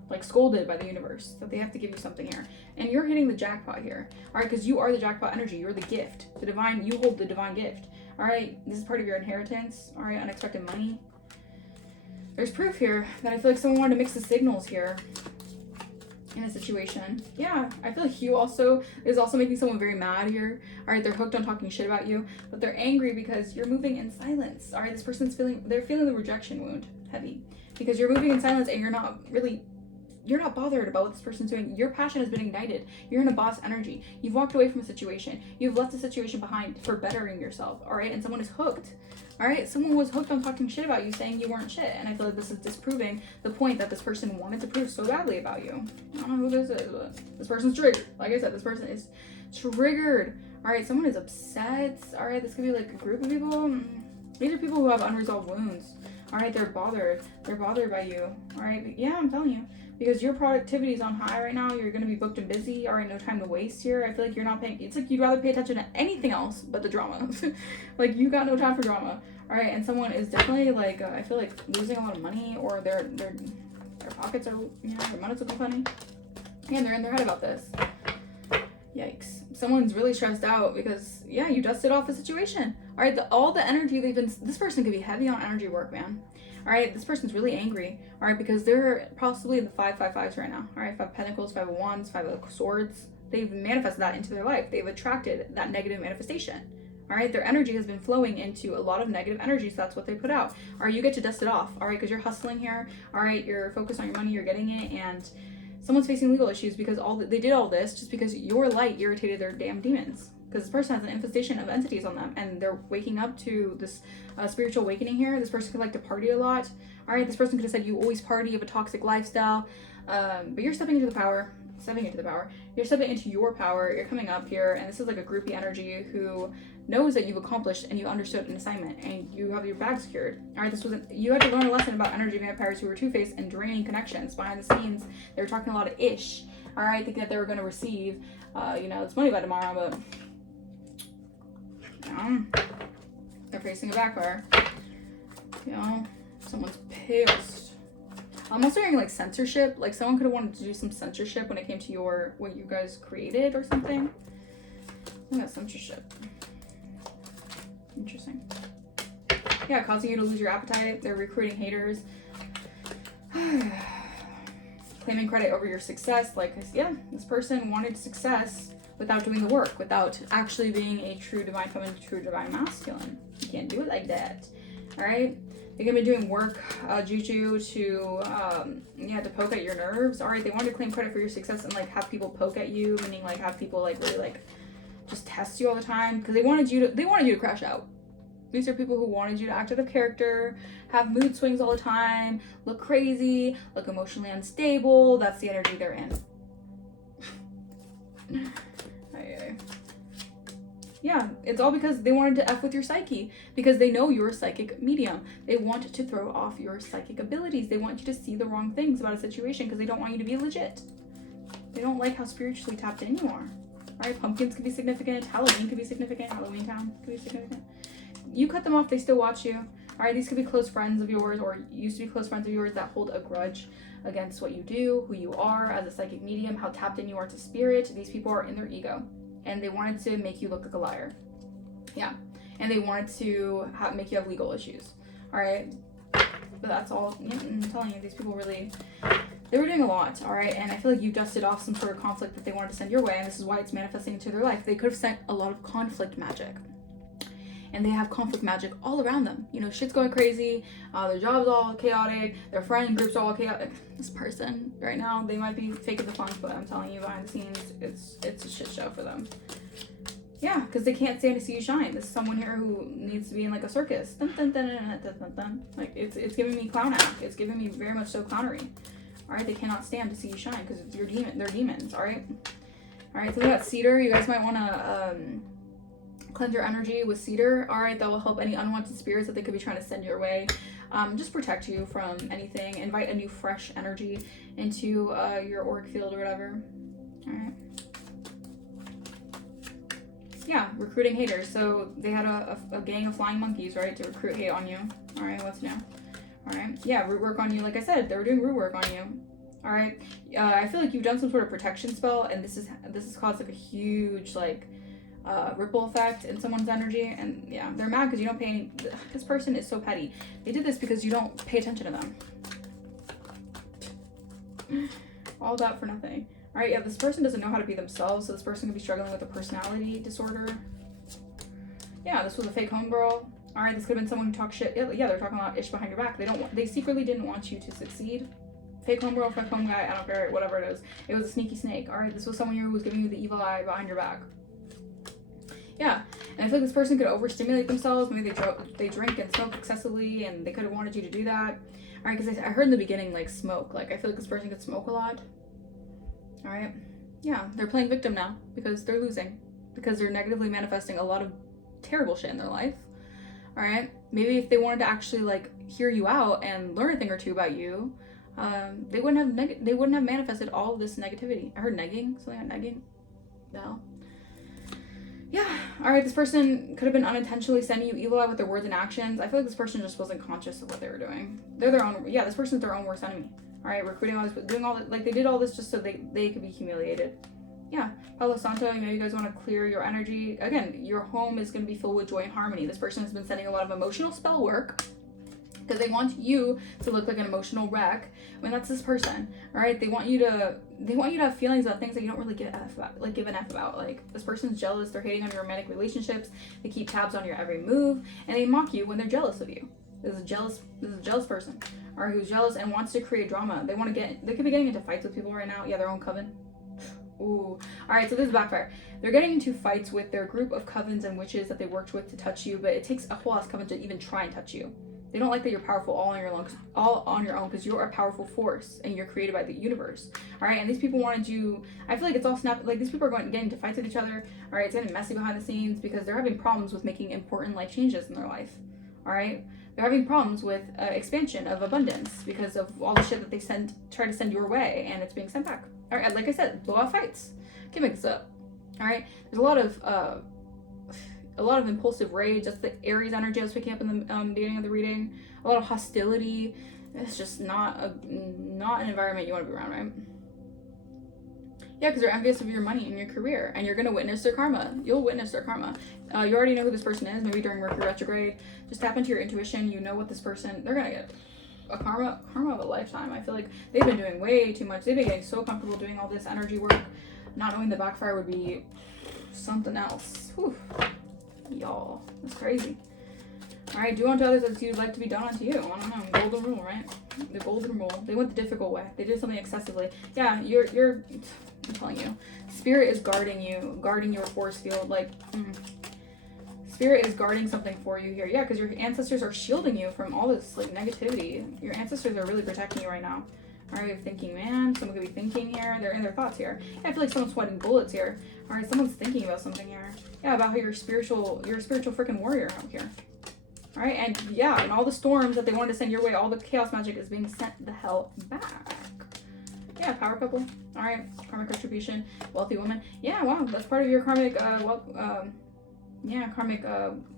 like scolded by the universe, that they have to give you something here. And you're hitting the jackpot here. All right, because you are the jackpot energy. You're the gift. The divine, you hold the divine gift. All right, this is part of your inheritance. All right, unexpected money. There's proof here that I feel like someone wanted to mix the signals here in a situation. Yeah, I feel like you also is also making someone very mad here. All right, they're hooked on talking shit about you, but they're angry because you're moving in silence. All right, this person's feeling the rejection wound heavy because you're moving in silence and you're not bothered about what this person's doing. Your passion has been ignited. You're in a boss energy. You've walked away from a situation. You've left the situation behind for bettering yourself. All right, and someone is hooked. All right, someone was hooked on talking shit about you, saying you weren't shit. And I feel like this is disproving the point that this person wanted to prove so badly about you. I don't know who this is, but this person's triggered. Like I said, this person is triggered. All right, someone is upset. All right, this could be like a group of people. These are people who have unresolved wounds. All right, they're bothered. They're bothered by you. All right, but yeah, I'm telling you. Because your productivity is on high right now. You're going to be booked and busy. All right, no time to waste here. I feel like you're not paying. It's like you'd rather pay attention to anything else but the drama. Like you got no time for drama. All right, and someone is definitely like, I feel like losing a lot of money, or their pockets are, you know, their money's looking funny. And they're in their head about this. Yikes. Someone's really stressed out because, yeah, you dusted off the situation. All right, all the energy they've been, this person could be heavy on energy work, man. All right, this person's really angry. All right, because they're possibly in the 555s right now. All right, 5 Pentacles, 5 of Wands, 5 of Swords. They've manifested that into their life. They've attracted that negative manifestation. All right, their energy has been flowing into a lot of negative energy, so that's what they put out. All right, you get to dust it off. All right, because you're hustling here. All right, you're focused on your money, you're getting it, and someone's facing legal issues because they did all this just because your light irritated their damn demons. Because this person has an infestation of entities on them, and they're waking up to this spiritual awakening here. This person could like to party a lot. All right, this person could have said you always party, you have a toxic lifestyle, but you're stepping into the power. You're stepping into your power. You're coming up here, and this is like a groupie energy who knows that you've accomplished and you understood an assignment, and you have your bag secured. All right, you had to learn a lesson about energy vampires who were two-faced and draining connections behind the scenes. They were talking a lot of ish. All right, thinking that they were going to receive, this money by tomorrow, but they're facing a backfire. Someone's pissed. I'm also hearing like censorship. Like someone could have wanted to do some censorship when it came to what you guys created or something. I got censorship. Interesting. Yeah, causing you to lose your appetite. They're recruiting haters. Claiming credit over your success. Like, yeah, this person wanted success without doing the work, without actually being a true divine feminine, true divine masculine. You can't do it like that. All right? They're gonna be doing work, juju, to poke at your nerves. All right, they wanted to claim credit for your success and like have people poke at you, meaning like have people like really like just test you all the time because they wanted you to crash out. These are people who wanted you to act out of character, have mood swings all the time, look crazy, look emotionally unstable. That's the energy they're in. Yeah, it's all because they wanted to F with your psyche because they know you're a psychic medium. They want to throw off your psychic abilities. They want you to see the wrong things about a situation because they don't want you to be legit. They don't like how spiritually tapped in you are. All right, pumpkins could be significant. Halloween could be significant. Halloween Town could be significant. You cut them off, they still watch you. All right, these could be close friends of yours or used to be close friends of yours that hold a grudge against what you do, who you are as a psychic medium, how tapped in you are to spirit. These people are in their ego. And they wanted to make you look like a liar. Yeah. And they wanted to make you have legal issues. All right. But that's all. I'm telling you, these people really, They were doing a lot, all right? And I feel like you dusted off some sort of conflict that they wanted to send your way, and this is why it's manifesting into their life. They could have sent a lot of conflict magic. And they have conflict magic all around them. You know, shit's going crazy, their job's all chaotic, their friend group's all chaotic. This person right now, they might be faking the funk, but I'm telling you, behind the scenes, it's a shit show for them. Yeah, because they can't stand to see you shine. This is someone here who needs to be in like a circus. Dun, dun, dun, dun, dun, dun, dun. Like it's giving me clown act. It's giving me very much so clownery. All right, they cannot stand to see you shine because it's your demon. They're demons. All right. All right. So we got cedar. You guys might want to cleanse your energy with cedar. All right, that will help any unwanted spirits that they could be trying to send your way. Just protect you from anything. Invite a new fresh energy into your auric field or whatever. All right. Yeah, recruiting haters. So they had a gang of flying monkeys, right, to recruit hate on you. All right, what's new? All right, yeah, root work on you. Like I said, they were doing root work on you. All right, I feel like you've done some sort of protection spell, and this has caused like a huge like ripple effect in someone's energy. And yeah, they're mad because you don't pay any. This person is so petty. They did this because you don't pay attention to them. All that for nothing. All right, yeah, this person doesn't know how to be themselves, so this person could be struggling with a personality disorder. Yeah, this was a fake homegirl. All right, this could have been someone who talked shit. Yeah, they're talking about ish behind your back. They secretly didn't want you to succeed. Fake homegirl, fake home guy, I don't care, whatever it is. It was a sneaky snake. All right, this was someone who was giving you the evil eye behind your back. Yeah, and I feel like this person could overstimulate themselves. Maybe they drink and smoke excessively, and they could have wanted you to do that. All right, because I heard in the beginning, like, smoke. Like, I feel like this person could smoke a lot. All right. Yeah, they're playing victim now because they're losing. Because they're negatively manifesting a lot of terrible shit in their life. All right. Maybe if they wanted to actually, like, hear you out and learn a thing or two about you, they wouldn't have manifested all of this negativity. I heard negging. Something like negging. The hell? Yeah. All right. This person could have been unintentionally sending you evil eye with their words and actions. I feel like this person just wasn't conscious of what they were doing. They're their own. Yeah, this person's their own worst enemy. All right, recruiting all this, doing all that, like they did all this just so they could be humiliated. Yeah, Palo Santo, you know, you guys want to clear your energy. Again, your home is going to be filled with joy and harmony. This person has been sending a lot of emotional spell work because they want you to look like an emotional wreck. When that's this person, all right, they want you to have feelings about things that you don't really give an F about. Like this person's jealous, they're hating on your romantic relationships, they keep tabs on your every move, and they mock you when they're jealous of you. This is a jealous person, or who's jealous and wants to create drama. They could be getting into fights with people right now. Yeah, their own coven. Ooh. All right, so this is backfire. They're getting into fights with their group of covens and witches that they worked with to touch you, but it takes a whole ass coven to even try and touch you. They don't like that you're powerful all on your own because you're a powerful force and you're created by the universe. All right, and these people wanted you. I feel like it's all like these people are getting into fights with each other. All right, it's getting messy behind the scenes because they're having problems with making important life changes in their life. All right. They're having problems with expansion of abundance because of all the shit that they try to send your way, and it's being sent back. All right, like I said, blow out fights. Can't make this up. All right, there's a lot of impulsive rage. That's the Aries energy I was picking up in the beginning of the reading. A lot of hostility. It's just not an environment you want to be around, right? Yeah, because they're envious of your money and your career, and you're gonna witness their karma. You'll witness their karma. You already know who this person is. Maybe during Mercury retrograde, just tap into your intuition. You know what this person. They're gonna get a karma of a lifetime. I feel like they've been doing way too much. They've been getting so comfortable doing all this energy work. Not knowing the backfire would be something else. Whew. Y'all, that's crazy. All right, do unto others as you'd like to be done unto you. I don't know, golden rule, right? The golden rule. They went the difficult way. They did something excessively. Yeah, you're. I'm telling you, spirit is guarding you, guarding your force field. Like, spirit is guarding something for you here. Yeah, because your ancestors are shielding you from all this like negativity. Your ancestors are really protecting you right now. All right, you're thinking, man. Someone could be thinking here. They're in their thoughts here. Yeah, I feel like someone's sweating bullets here. All right, someone's thinking about something here. Yeah, about how you're a spiritual freaking warrior out here. All right, and yeah, and all the storms that they wanted to send your way, all the chaos magic is being sent the hell back. Yeah, power couple. All right, karmic retribution, wealthy woman. Yeah, wow, that's part of your karmic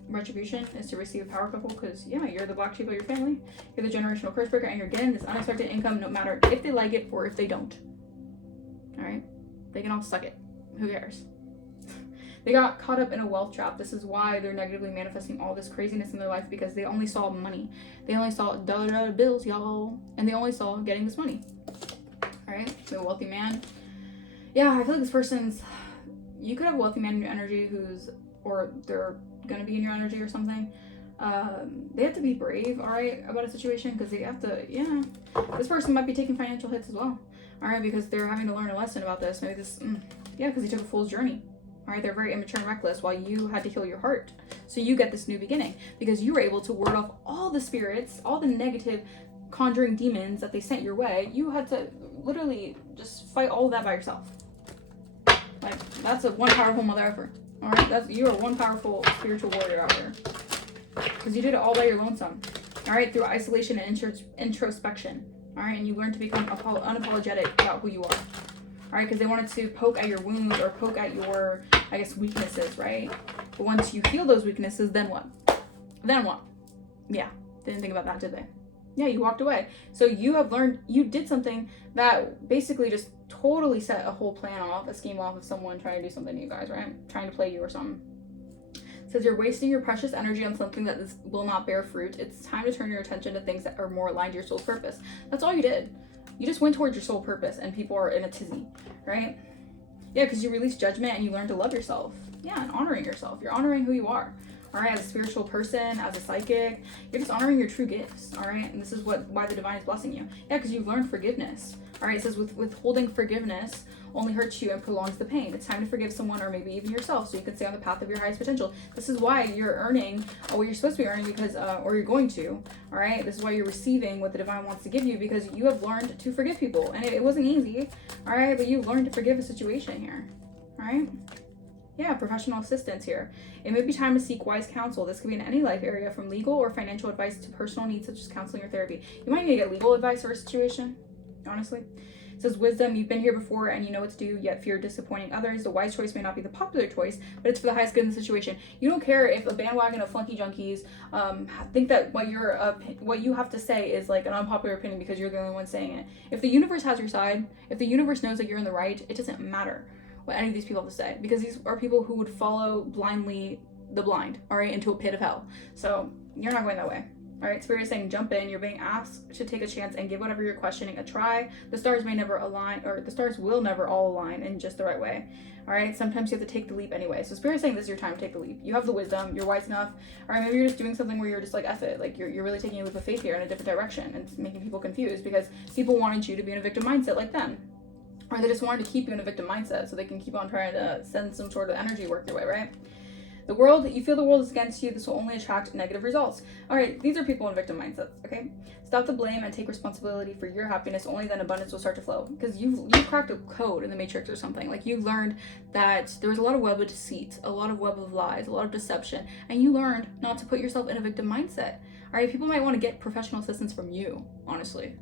retribution is to receive a power couple because yeah, you're the black sheep of your family. You're the generational curse breaker, and you're getting this unexpected income no matter if they like it or if they don't. All right, they can all suck it. Who cares? They got caught up in a wealth trap. This is why they're negatively manifesting all this craziness in their life because they only saw money. They only saw dollar bills, y'all, and they only saw getting this money. All right, so a wealthy man. Yeah, I feel like this person's, you could have a wealthy man in your energy or they're gonna be in your energy or something. They have to be brave, all right, about a situation, because they have to, yeah. This person might be taking financial hits as well, all right, because they're having to learn a lesson about this. Maybe this, yeah, because he took a fool's journey, all right. They're very immature and reckless, while you had to heal your heart. So you get this new beginning because you were able to ward off all the spirits, all the negative conjuring demons that they sent your way. You had to literally just fight all of that by yourself. Like, that's one powerful mother effer, all right. You are one powerful spiritual warrior out here. Because you did it all by your lonesome, all right, through isolation and introspection, all right, and you learned to become unapologetic about who you are, all right, because they wanted to poke at your wounds or poke at your, I guess, weaknesses, right? But once you heal those weaknesses, then what? Then what? Yeah, didn't think about that, did they? Yeah, you walked away. So you have learned, you did something that basically just totally set a whole plan off, a scheme off of someone trying to do something to you guys, right? Trying to play you or something. Says you're wasting your precious energy on something that will not bear fruit. It's time to turn your attention to things that are more aligned to your soul's purpose. That's all you did. You just went towards your soul purpose, and people are in a tizzy, right? Yeah, because you release judgment and you learn to love yourself. Yeah, and honoring yourself. You're honoring who you are. All right, as a spiritual person, as a psychic, you're just honoring your true gifts. All right, and this is why the divine is blessing you. Yeah, because you've learned forgiveness. All right, it says withholding forgiveness only hurts you and prolongs the pain. It's time to forgive someone, or maybe even yourself, so you can stay on the path of your highest potential. This is why you're earning what you're supposed to be earning, because or you're going to. All right, this is why you're receiving what the divine wants to give you, because you have learned to forgive people, and it wasn't easy. All right, but you learned to forgive a situation here. All right. Yeah, professional assistance here. It may be time to seek wise counsel. This could be in any life area, from legal or financial advice to personal needs such as counseling or therapy. You might need to get legal advice for a situation, honestly. It says wisdom, you've been here before and you know what to do, yet fear disappointing others. The wise choice may not be the popular choice, but it's for the highest good in the situation. You don't care if a bandwagon of flunky junkies think that what you have to say is like an unpopular opinion because you're the only one saying it. If the universe has your side, if the universe knows that you're in the right, it doesn't matter what any of these people have to say, because these are people who would follow blindly the blind, all right, into a pit of hell. So you're not going that way. All right, Spirit is saying jump in. You're being asked to take a chance and give whatever you're questioning a try. The stars may never align, or the stars will never all align in just the right way. All right, sometimes you have to take the leap anyway. So Spirit is saying this is your time to take the leap. You have the wisdom, you're wise enough. All right, maybe you're just doing something where you're just like, F it. Like you're really taking a leap of faith here in a different direction, and it's making people confused because people wanted you to be in a victim mindset like them. Or they just wanted to keep you in a victim mindset so they can keep on trying to send some sort of energy work your way, right? The world, you feel the world is against you. This will only attract negative results. All right, these are people in victim mindsets, okay? Stop the blame and take responsibility for your happiness. Only then abundance will start to flow. Because you've cracked a code in the matrix or something. Like you learned that there was a lot of web of deceit, a lot of web of lies, a lot of deception. And you learned not to put yourself in a victim mindset. All right, people might want to get professional assistance from you, honestly.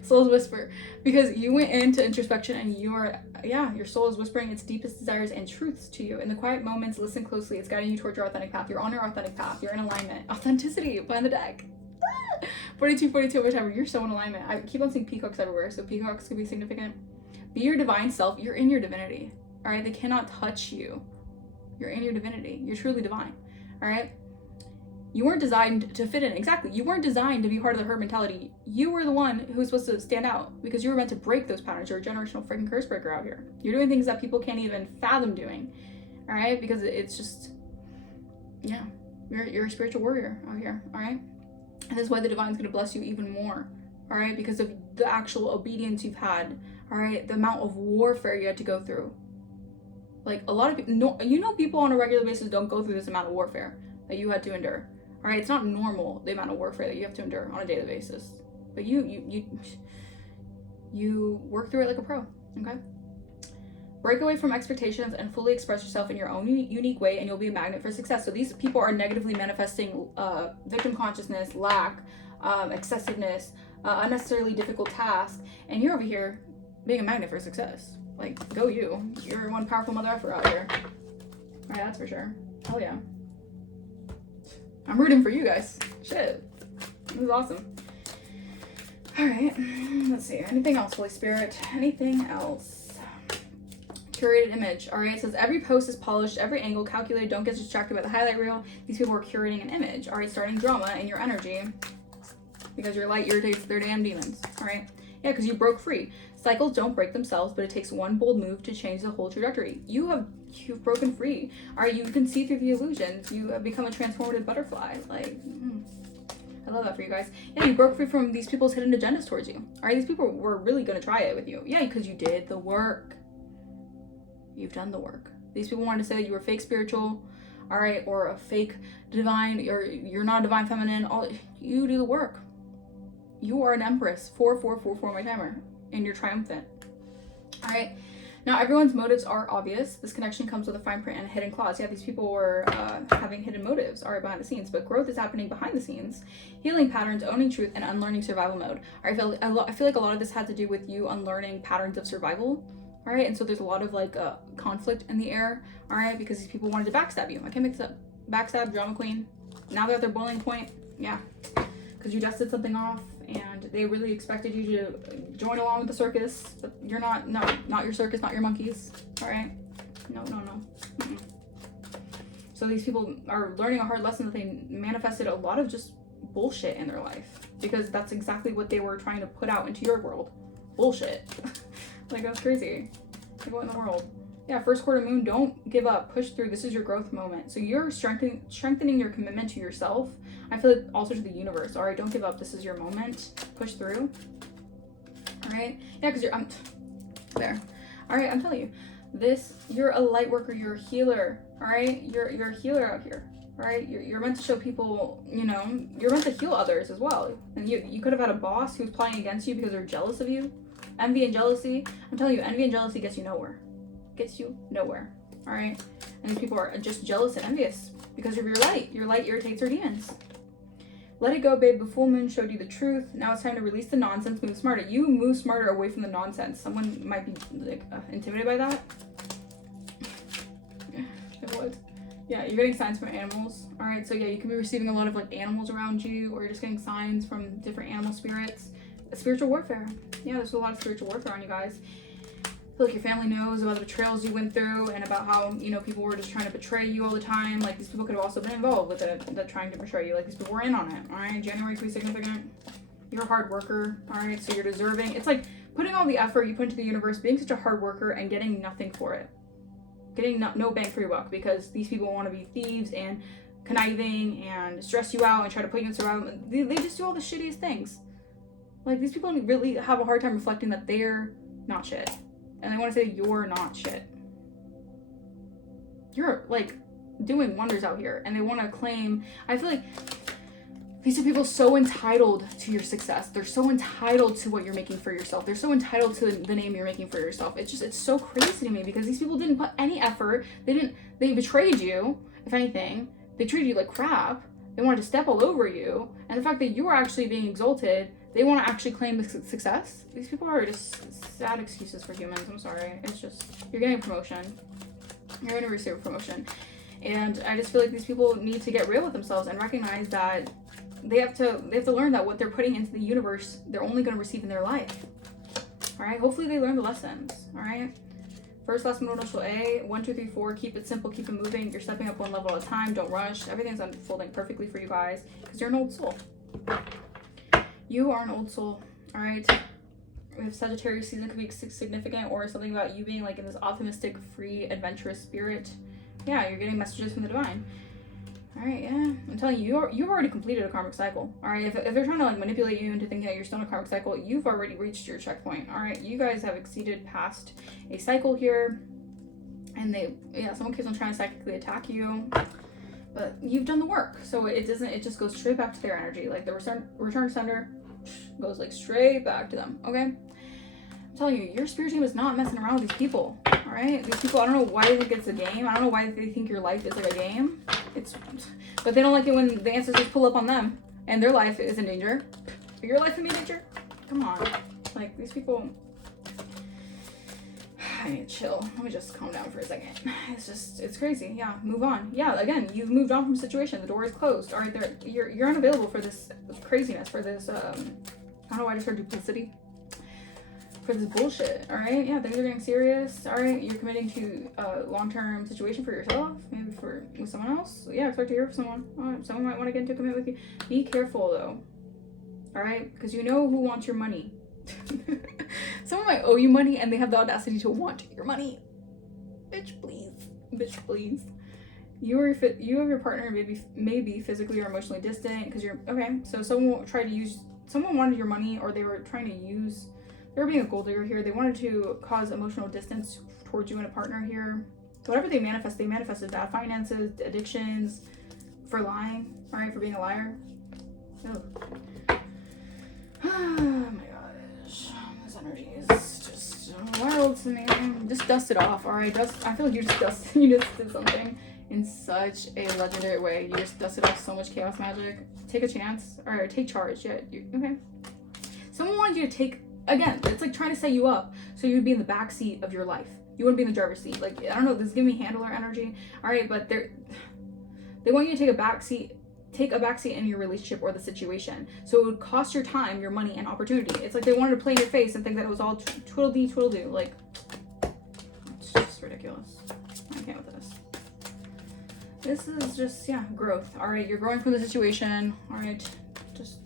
Soul's whisper, because you went into introspection and your soul is whispering its deepest desires and truths to you. In the quiet moments, listen closely. It's guiding you towards your authentic path. You're on your authentic path. You're in alignment. Authenticity behind the deck. 42, whichever. You're so in alignment. I keep on seeing peacocks everywhere, so peacocks could be significant. Be your divine self. You're in your divinity. All right, they cannot touch you. You're in your divinity. You're truly divine. All right. You weren't designed to fit in. Exactly. You weren't designed to be part of the herd mentality. You were the one who was supposed to stand out because you were meant to break those patterns. You're a generational freaking curse breaker out here. You're doing things that people can't even fathom doing. All right? Because it's just, yeah, you're a spiritual warrior out here. All right? And this is why the divine's going to bless you even more. All right? Because of the actual obedience you've had. All right? The amount of warfare you had to go through. Like a lot of people, people on a regular basis don't go through this amount of warfare that you had to endure. All right, it's not normal, the amount of warfare that you have to endure on a daily basis. But you work through it like a pro, okay? Break away from expectations and fully express yourself in your own unique way, and you'll be a magnet for success. So these people are negatively manifesting victim consciousness, lack, excessiveness, unnecessarily difficult tasks, and you're over here being a magnet for success. Like, go you. You're one powerful mother effer out here. All right, that's for sure. Hell yeah. I'm rooting for you guys. Shit. This is awesome. All right. Let's see. Anything else, Holy Spirit? Anything else? Curated image. All right. It says every post is polished, every angle calculated. Don't get distracted by the highlight reel. These people are curating an image. All right. Starting drama in your energy because your light irritates their damn demons. All right. Yeah, because you broke free. Cycles don't break themselves, but it takes one bold move to change the whole trajectory. You've broken free. All right, you can see through the illusions. You have become a transformative butterfly. Like, I love that for you guys. Yeah, you broke free from these people's hidden agendas towards you. All right, these people were really going to try it with you. Yeah, because you did the work. You've done the work. These people wanted to say that you were fake spiritual, all right, or a fake divine, you're not a divine feminine. All you do the work. You are an empress. 4444 my timer, and you're triumphant. All right. Now everyone's motives are obvious. This connection comes with a fine print and a hidden clause. Yeah, these people were having hidden motives, all right, behind the scenes, but growth is happening behind the scenes. Healing patterns, owning truth, and unlearning survival mode. All right, I feel like a lot of this had to do with you unlearning patterns of survival. All right, and so there's a lot of like conflict in the air. All right, because these people wanted to backstab you. I can't make this up. Backstab, drama queen. Now they're at their boiling point. Yeah, because you dusted something off, and they really expected you to join along with the circus, but you're not. No, not your circus, not your monkeys. All right, no. Mm-mm. So these people are learning a hard lesson that they manifested a lot of just bullshit in their life, because that's exactly what they were trying to put out into your world. Bullshit. Like, that's crazy. Like, what in the world? Yeah, first quarter moon, don't give up. Push through. This is your growth moment. So you're strengthening your commitment to yourself. I feel like also to the universe. All right, don't give up. This is your moment. Push through. All right? Yeah, because you're... there. All right, I'm telling you. You're a light worker. You're a healer. All right? You're a healer out here. All right? You're meant to show people, you know, you're meant to heal others as well. And you could have had a boss who was plotting against you because they're jealous of you. Envy and jealousy, I'm telling you, envy and jealousy gets you nowhere. Gets you nowhere. All right? And these people are just jealous and envious because of your light. Your light irritates their demons. Let it go, babe. The full moon showed you the truth. Now it's time to release the nonsense. Move smarter. You move smarter away from the nonsense. Someone might be like intimidated by that. What? Yeah, you're getting signs from animals. All right, so yeah, you can be receiving a lot of like animals around you, or you're just getting signs from different animal spirits. Spiritual warfare. Yeah, there's a lot of spiritual warfare on you guys. I feel like your family knows about the betrayals you went through, and about how, you know, people were just trying to betray you all the time. Like, these people could have also been involved with it, trying to betray you. Like, these people were in on it. All right, January could be significant. You're a hard worker. All right, so you're deserving. It's like putting all the effort you put into the universe, being such a hard worker, and getting nothing for it. Getting no bang for your buck, because these people want to be thieves and conniving and stress you out and try to put you in survival. They just do all the shittiest things. Like, these people really have a hard time reflecting that they're not shit. And they want to say you're not shit. You're, like, doing wonders out here. And they want to claim... I feel like these are people so entitled to your success. They're so entitled to what you're making for yourself. They're so entitled to the name you're making for yourself. It's so crazy to me, because these people didn't put any effort. They betrayed you, if anything. They treated you like crap. They wanted to step all over you. And the fact that you were actually being exalted... They want to actually claim the success. These people are just sad excuses for humans. I'm sorry. It's just, you're getting a promotion. You're going to receive a promotion. And I just feel like these people need to get real with themselves and recognize that they have to learn that what they're putting into the universe, they're only going to receive in their life. All right? Hopefully they learn the lessons. All right? First, last, middle, initial A. 1, 2, 3, 4. Keep it simple. Keep it moving. You're stepping up one level at a time. Don't rush. Everything's unfolding perfectly for you guys, because you're an old soul. You are an old soul, all right? If Sagittarius season could be significant, or something about you being like in this optimistic, free, adventurous spirit. Yeah, you're getting messages from the divine. All right, yeah. I'm telling you, you've already completed a karmic cycle, all right? If they're trying to like manipulate you into thinking that you're still in a karmic cycle, you've already reached your checkpoint, all right? You guys have exceeded past a cycle here, and someone keeps on trying to psychically attack you. But you've done the work, so it just goes straight back to their energy. Like the return to sender goes like straight back to them, okay? I'm telling you, your spirit team is not messing around with these people, all right? These people, I don't know why they think it's a game. I don't know why they think your life is like a game. But they don't like it when the ancestors pull up on them and their life is in danger. Your life in danger? Come on. Like, these people... I need to chill. Let me just calm down for a second. It's crazy. Yeah, move on. Yeah, again, you've moved on from a situation. The door is closed. All right, you're unavailable for this craziness, for this, I don't know why I just heard duplicity. For this bullshit, all right? Yeah, things are getting serious, all right? You're committing to a long-term situation for yourself, maybe with someone else. Yeah, expect to hear from someone. All right, someone might want to get into a commitment with you. Be careful, though, all right? Because you know who wants your money. Someone might owe you money and they have the audacity to want your money. Bitch, please. Bitch, please. You and your partner may be physically or emotionally distant because you're okay. So someone wanted your money, or they were being a gold digger here. They wanted to cause emotional distance towards you and a partner here. So whatever they manifested bad finances, addictions, for lying, all right, for being a liar. Oh. Oh my gosh, this energy is just wild to me. Just dust it off, all right. I feel like you just did something in such a legendary way. You just dusted off so much chaos magic. Take a chance, or take charge. Yeah, okay. Someone wanted you to take, again, it's like trying to set you up so you would be in the back seat of your life. You wouldn't be in the driver's seat. Like, I don't know, this is giving me handler energy. All right, but they want you to take a back seat in your relationship or the situation. So it would cost your time, your money, and opportunity. It's like they wanted to play in your face and think that it was all twiddle-dee. Like, it's just ridiculous. I can't with this. This is just, yeah, growth. All right, you're growing from the situation. All right, just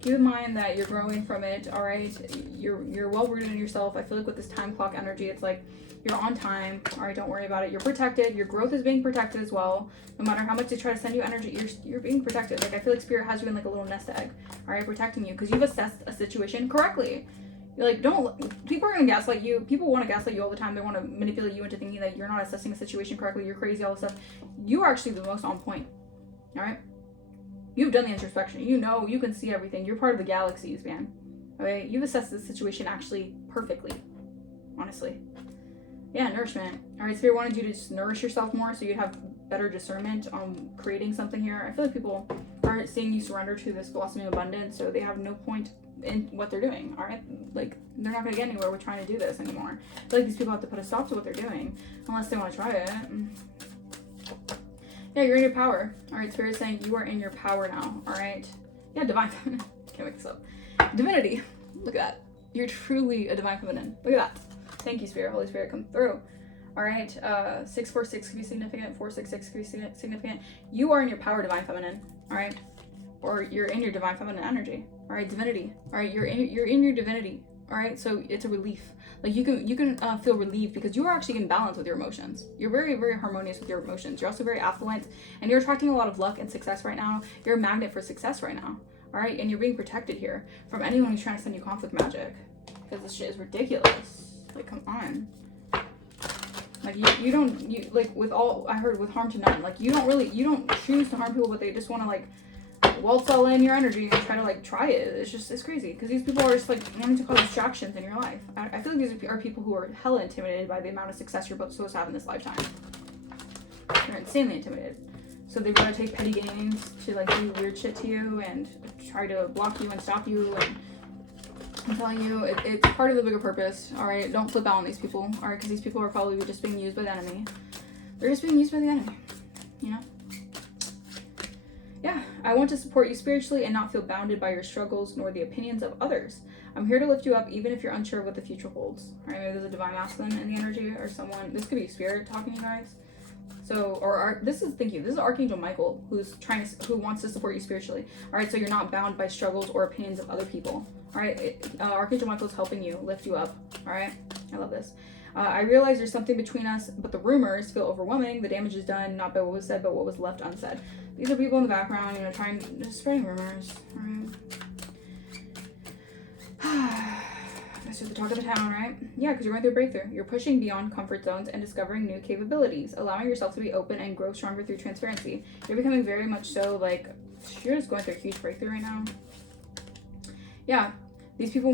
keep in mind that you're growing from it. All right, you're well-rooted in yourself. I feel like with this time clock energy, it's like you're on time. All right, don't worry about it. You're protected. Your growth is being protected as well. No matter how much they try to send you energy, you're being protected. Like, I feel like Spirit has you in like a little nest egg. All right, protecting you because you've assessed a situation correctly. Like, people are gonna gaslight you. People want to gaslight you all the time. They want to manipulate you into thinking that you're not assessing a situation correctly. You're crazy, all this stuff. You are actually the most on point. All right, you've done the introspection. You know, you can see everything. You're part of the galaxies, man. Okay, you've assessed the situation actually perfectly. Honestly, yeah, nourishment. All right, Spirit wanted you to just nourish yourself more so you'd have better discernment on creating something here. I feel like people aren't seeing you surrender to this blossoming abundance, so they have no point in what they're doing. All right, like, they're not gonna get anywhere with trying to do this anymore. I feel like these people have to put a stop to what they're doing unless they want to try it. Yeah, you're in your power. All right, Spirit's saying you are in your power now. All right, yeah, divine feminine. Can't make this up. Divinity. Look at that. You're truly a divine feminine. Look at that. Thank you, Spirit. Holy Spirit, come through. All right, 646 could be significant. 466 could be significant. You are in your power, divine feminine. All right, or you're in your divine feminine energy. All right, divinity. All right, you're in your divinity. All right, so it's a relief. Like, you can feel relieved because you are actually in balance with your emotions. You're very, very harmonious with your emotions. You're also very affluent, and you're attracting a lot of luck and success right now. You're a magnet for success right now. All right, and you're being protected here from anyone who's trying to send you conflict magic, because this shit is ridiculous. Like, come on. Like, you like, with all I heard, with harm to none. Like, you don't choose to harm people, but they just want to like waltz all in your energy and try to like try it. It's crazy because these people are just like wanting to cause distractions in your life. I feel like these are people who are hella intimidated by the amount of success you're both supposed to have in this lifetime. They're insanely intimidated. So they'd rather take petty gains to like do weird shit to you and try to block you and stop you. And I'm telling you, it's part of the bigger purpose. All right, don't flip out on these people. All right, because these people are probably just being used by the enemy. They're just being used by the enemy, you know? Yeah, I want to support you spiritually and not feel bounded by your struggles nor the opinions of others. I'm here to lift you up even if you're unsure of what the future holds. All right, maybe there's a divine masculine in the energy or someone. This could be Spirit talking to you guys. So, this is Archangel Michael who wants to support you spiritually. All right, so you're not bound by struggles or opinions of other people. All right, Archangel Michael is helping you, lift you up. All right, I love this. I realize there's something between us, but the rumors feel overwhelming. The damage is done not by what was said, but what was left unsaid. These are people in the background, just spreading rumors. All right. That's just the talk of the town, right? Yeah, because you're going through a breakthrough. You're pushing beyond comfort zones and discovering new capabilities, allowing yourself to be open and grow stronger through transparency. You're becoming very much so like, you're just going through a huge breakthrough right now. Yeah, these people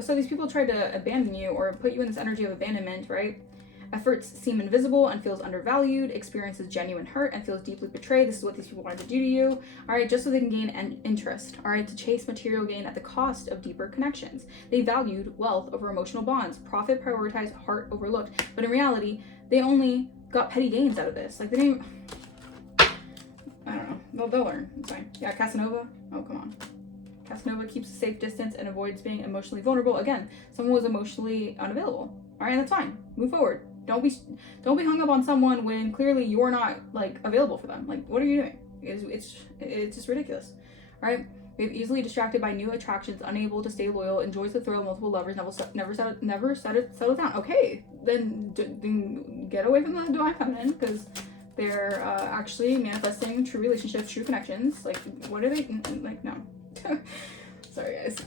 so these people tried to abandon you or put you in this energy of abandonment, right? Efforts seem invisible and feels undervalued, experiences genuine hurt and feels deeply betrayed. This is what these people wanted to do to you, all right, just so they can gain an interest, all right, to chase material gain at the cost of deeper connections. They valued wealth over emotional bonds, profit prioritized, heart overlooked. But in reality, they only got petty gains out of this. Like, they didn't, I don't know, they'll learn, it's fine. Yeah, Casanova, oh, come on. Casanova keeps a safe distance and avoids being emotionally vulnerable. Again, someone was emotionally unavailable. All right, that's fine. Move forward. Don't be hung up on someone when clearly you're not like available for them. Like, what are you doing? It's just ridiculous. All right. We have easily distracted by new attractions, unable to stay loyal, enjoys the thrill of multiple lovers, never settle down. Okay, then get away from the divine feminine, because they're actually manifesting true relationships, true connections. Like, what are they, like, no. Sorry guys,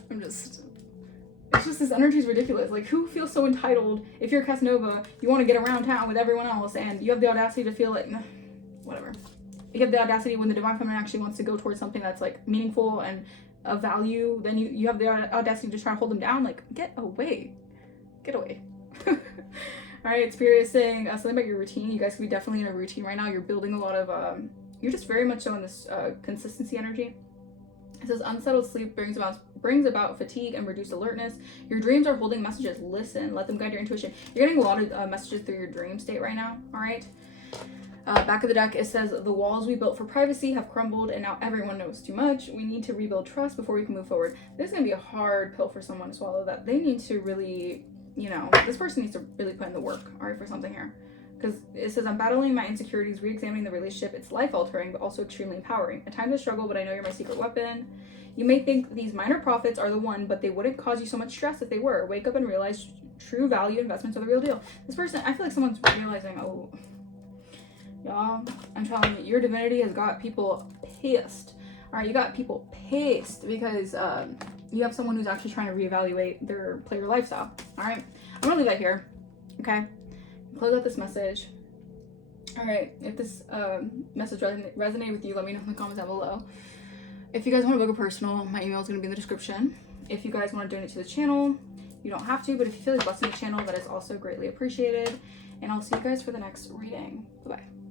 it's just, this energy is ridiculous. Like, who feels so entitled? If you're Casanova, you want to get around town with everyone else, and you have the audacity to feel like, whatever. You have the audacity when the divine feminine actually wants to go towards something that's like meaningful and of value, then you have the audacity to try to hold them down. Like, get away. All right, Spirit is saying something about your routine. You guys could be definitely in a routine right now. You're building a lot of, you're just very much so in this consistency energy. It says unsettled sleep brings about fatigue and reduced alertness. Your dreams are holding messages. Listen, let them guide your intuition. You're getting a lot of messages through your dream state right now. All right. Back of the deck, it says the walls we built for privacy have crumbled and now everyone knows too much. We need to rebuild trust before we can move forward. This is going to be a hard pill for someone to swallow, that they need to really, you know, this person needs to really put in the work, all right, for something here. Because it says, I'm battling my insecurities, re-examining the relationship. It's life-altering, but also extremely empowering. A time to struggle, but I know you're my secret weapon. You may think these minor profits are the one, but they wouldn't cause you so much stress if they were. Wake up and realize true value investments are the real deal. This person, I feel like someone's realizing, oh, y'all, I'm telling you, your divinity has got people pissed. All right, you got people pissed because you have someone who's actually trying to reevaluate their player lifestyle. All right, I'm gonna leave that here. Okay, close out this message. All right, if this message resonated with you, let me know in the comments down below. If you guys want to book a personal, my email is going to be in the description. If you guys want to donate to the channel, you don't have to, but if you feel like blessing the channel, that is also greatly appreciated. And I'll see you guys for the next reading. Bye-bye.